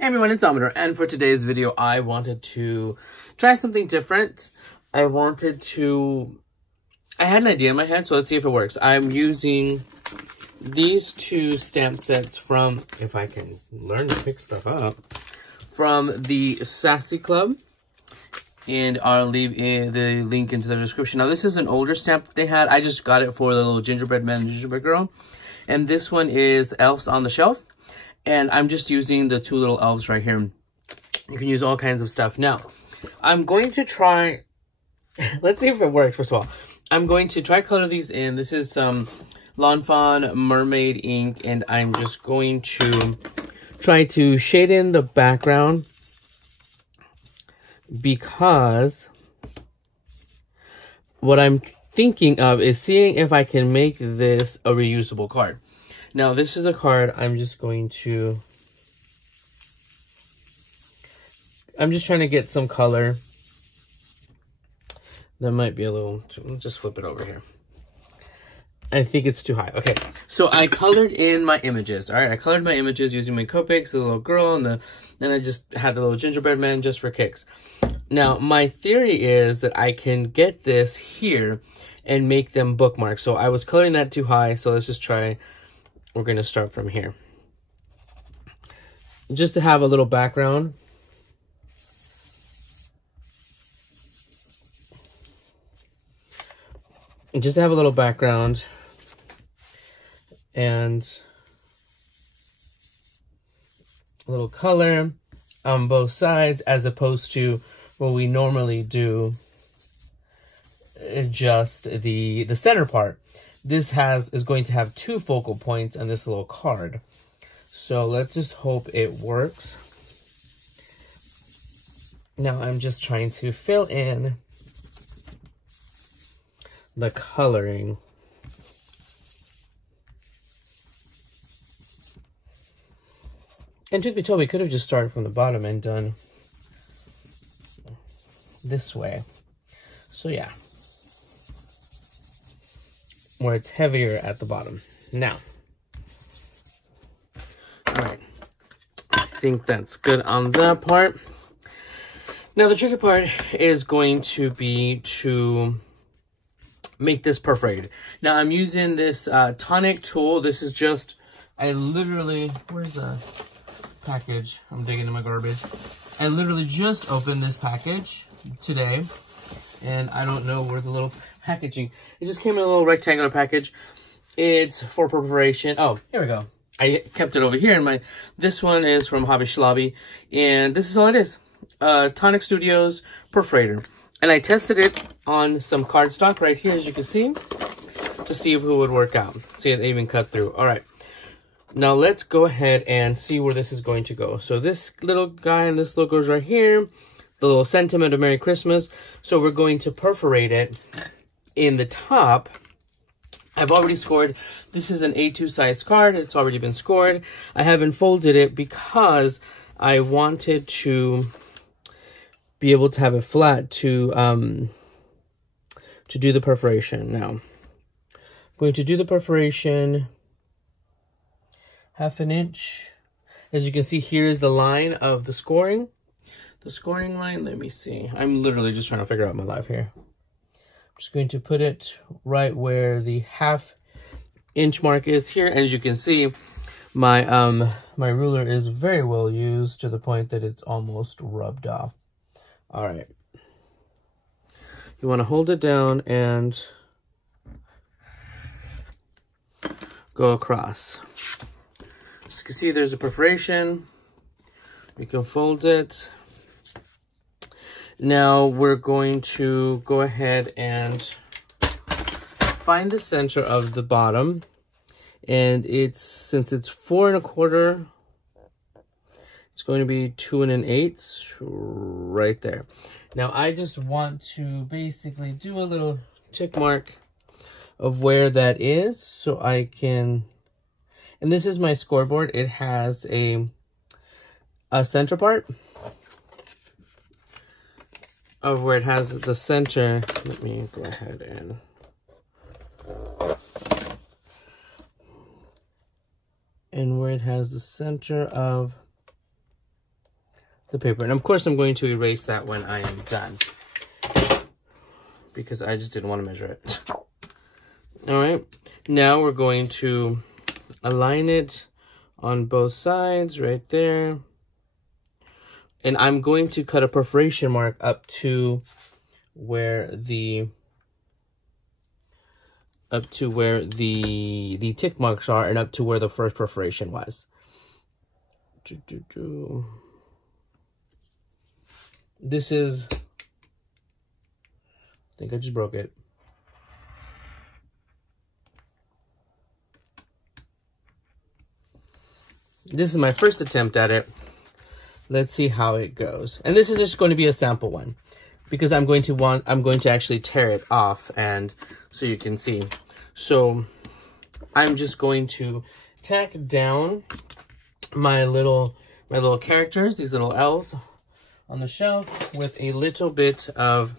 Hey everyone, it's Amador, and for today's video, I wanted to try something different. I had an idea in my head, so let's see if it works. I'm using these two stamp sets from, if I can learn to pick stuff up, from the Sassy Club, and I'll leave the link into the description. Now, this is an older stamp that they had. I just got it for the little gingerbread man and gingerbread girl, and this one is Elves on the Shelf. And I'm just using the two little elves right here. You can use all kinds of stuff. Now, I'm going to try... let's see if it works, first of all. I'm going to try color these in. This is some Lawn Fawn Mermaid ink. And I'm just going to try to shade in the background. Because what I'm thinking of is seeing if I can make this a reusable card. Now, this is a card I'm just going to... I'm just trying to get some color. That might be a little... Let's just flip it over here. I think it's too high. Okay, so I colored in my images. All right, I colored my images using my Copics, the little girl, and I just had the little gingerbread man just for kicks. Now, my theory is that I can get this here and make them bookmarks. So I was coloring that too high, so let's just try... We're going to start from here. Just to have a little background. And just to have a little background. And a little color on both sides, as opposed to what we normally do, just the center part. This is going to have two focal points on this little card. So let's just hope it works. Now I'm just trying to fill in the coloring. And truth be told, we could have just started from the bottom and done this way. So yeah. Where it's heavier at the bottom. Now, all right, I think that's good on that part. Now, the tricky part is going to be to make this perforated. Now, I'm using this tonic tool. This is just, I literally, where's the package? I'm digging in my garbage. I literally just opened this package today. And I don't know where the little packaging... It just came in a little rectangular package. It's for perforation. Oh, here we go. I kept it over here. And this one is from Hobby Lobby. And this is all it is. Tonic Studios Perforator. And I tested it on some cardstock right here, as you can see. To see if it would work out. See, it even cut through. All right. Now, let's go ahead and see where this is going to go. So, this little guy and this little goes right here. The little sentiment of Merry Christmas. So we're going to perforate it in the top. I've already scored. This is an A2 size card. It's already been scored. I haven't folded it because I wanted to be able to have it flat to do the perforation. Now, I'm going to do the perforation 1/2 inch. As you can see, here's the line of the scoring. The scoring line, let me see. I'm literally just trying to figure out my life here. I'm just going to put it right where the 1/2 inch mark is here. And as you can see, my ruler is very well used to the point that it's almost rubbed off. All right. You want to hold it down and go across. As you can see, there's a perforation. You can fold it. Now we're going to go ahead and find the center of the bottom. And since it's 4 1/4, it's going to be 2 1/8 right there. Now I just want to basically do a little tick mark of where that is so I can, and this is my scoreboard. It has a center part of where it has the center. Let me go ahead and where it has the center of the paper. And of course, I'm going to erase that when I am done, because I just didn't want to measure it. All right, now we're going to align it on both sides right there. And I'm going to cut a perforation mark up to where the tick marks are, and up to where the first perforation was. This is, I think I just broke it. This is my first attempt at it. Let's see how it goes. And this is just going to be a sample one, because I'm going to actually tear it off, and so you can see. So I'm just going to tack down my little characters, these little L's on the shelf, with a little bit of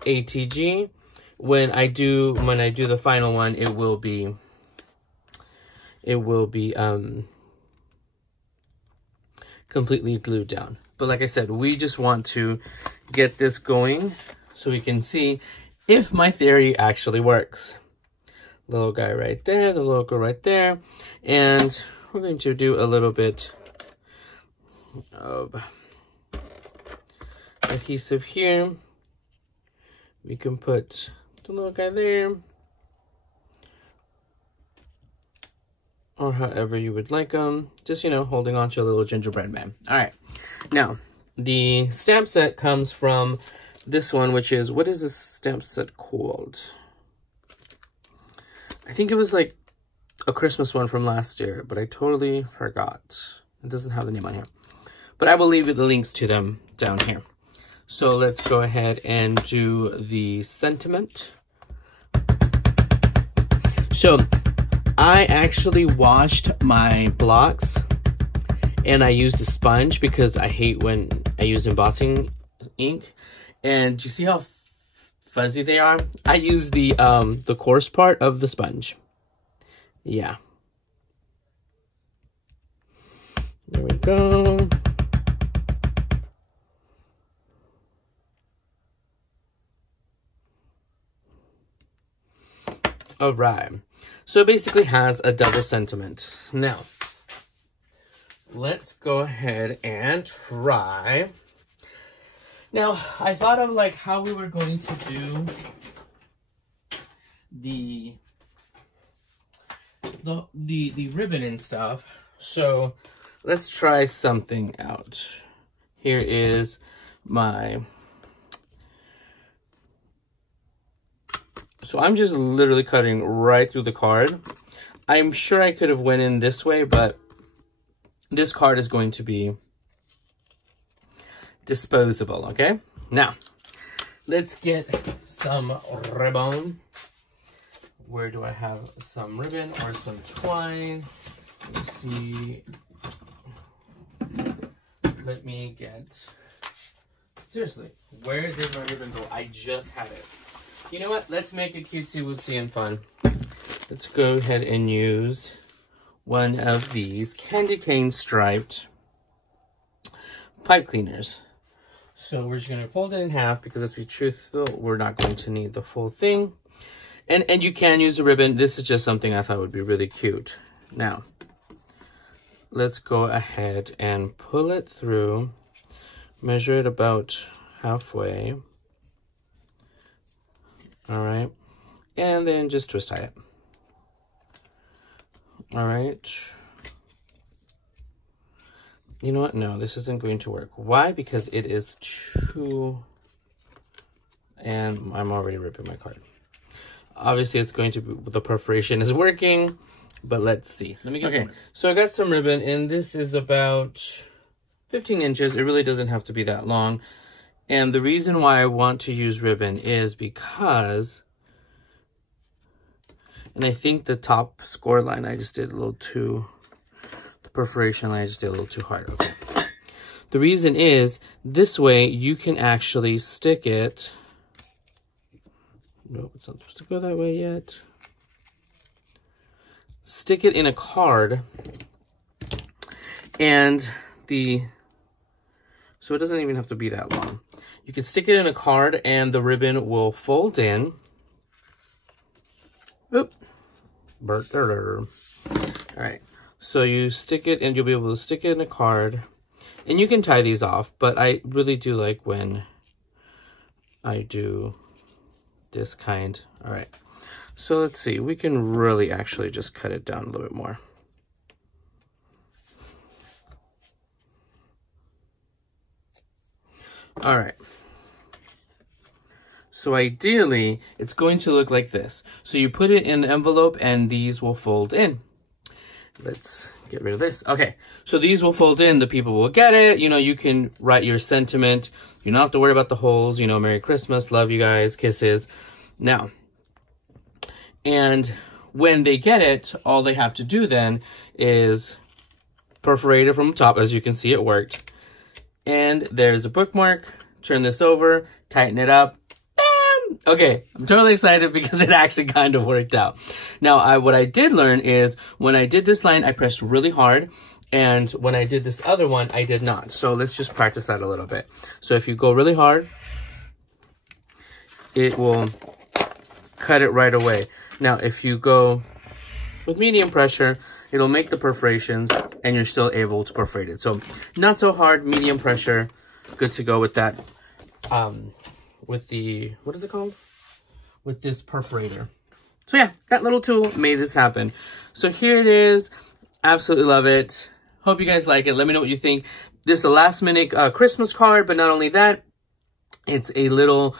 ATG. When I do the final one, it will be completely glued down. But like I said, we just want to get this going so we can see if my theory actually works. Little guy right there, the logo right there, and we're going to do a little bit of adhesive here. We can put the little guy there, or however you would like them. Just, you know, holding on to a little gingerbread man. All right. Now, the stamp set comes from this one, which is, what is this stamp set called? I think it was like a Christmas one from last year, but I totally forgot. It doesn't have the name on here. But I will leave you the links to them down here. So let's go ahead and do the sentiment. So I actually washed my blocks, and I used a sponge because I hate when I use embossing ink. And you see how fuzzy they are? I use the coarse part of the sponge. Yeah. There we go. All right. So it basically has a double sentiment. Now, let's go ahead and try. Now, I thought of like how we were going to do the ribbon and stuff. So let's try something out. Here is my, so I'm just literally cutting right through the card. I'm sure I could have went in this way, but this card is going to be disposable, okay? Now, let's get some ribbon. Where do I have some ribbon or some twine? Let's see. Let me get, seriously, where did my ribbon go? I just had it. You know what? Let's make it cutesy wootsy and fun. Let's go ahead and use one of these candy cane striped pipe cleaners. So we're just going to fold it in half, because let's be truthful, we're not going to need the full thing. And you can use a ribbon. This is just something I thought would be really cute. Now, let's go ahead and pull it through. Measure it about halfway. All right. And then just twist tie it. All right. You know what? No, this isn't going to work. Why? Because it is too... And I'm already ripping my card. Obviously, it's going to be... The perforation is working, but let's see. Let me get some. So I got some ribbon, and this is about 15 inches. It really doesn't have to be that long. And the reason why I want to use ribbon is because... And I think the top score line I just did a little too... perforation line I just did a little too hard. Okay. The reason is, this way you can actually stick it. Nope, it's not supposed to go that way yet. Stick it in a card, and the So it doesn't even have to be that long. You can stick it in a card and the ribbon will fold in. Oop. All right. So you stick it and you'll be able to stick it in a card. And you can tie these off, but I really do like when I do this kind. All right. So let's see. We can really actually just cut it down a little bit more. All right. So ideally, it's going to look like this. So you put it in the envelope and these will fold in. Let's get rid of this. Okay, so these will fold in. The people will get it. You know, you can write your sentiment. You don't have to worry about the holes. You know, Merry Christmas, love you guys, kisses. Now, and when they get it, all they have to do then is perforate it from the top. As you can see, it worked. And there's a bookmark. Turn this over, tighten it up. Bam! Okay, I'm totally excited because it actually kind of worked out. Now, what I did learn is when I did this line, I pressed really hard. And when I did this other one, I did not. So let's just practice that a little bit. So if you go really hard, it will cut it right away. Now, if you go with medium pressure, it'll make the perforations and you're still able to perforate it. So not so hard, medium pressure, good to go with that. With the, what is it called? With this perforator. So yeah, that little tool made this happen. So here it is. Absolutely love it. Hope you guys like it. Let me know what you think. This is a last minute Christmas card, but not only that, it's a little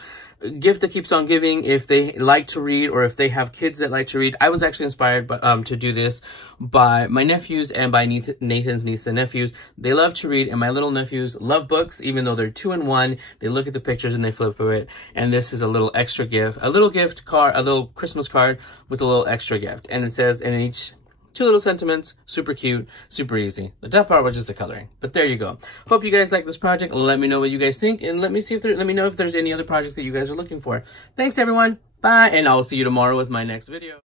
gift that keeps on giving if they like to read or if they have kids that like to read. I was actually inspired by, to do this by my nephews and by Nathan's niece and nephews. They love to read, and my little nephews love books, even though they're 2 and 1. They look at the pictures and they flip through it. And this is a little extra gift, a little gift card, a little Christmas card with a little extra gift. And it says in each 2 little sentiments, super cute, super easy. The tough part was just the coloring, but there you go. Hope you guys like this project. Let me know what you guys think, and let me know if there's any other projects that you guys are looking for. Thanks everyone. Bye, and I'll see you tomorrow with my next video.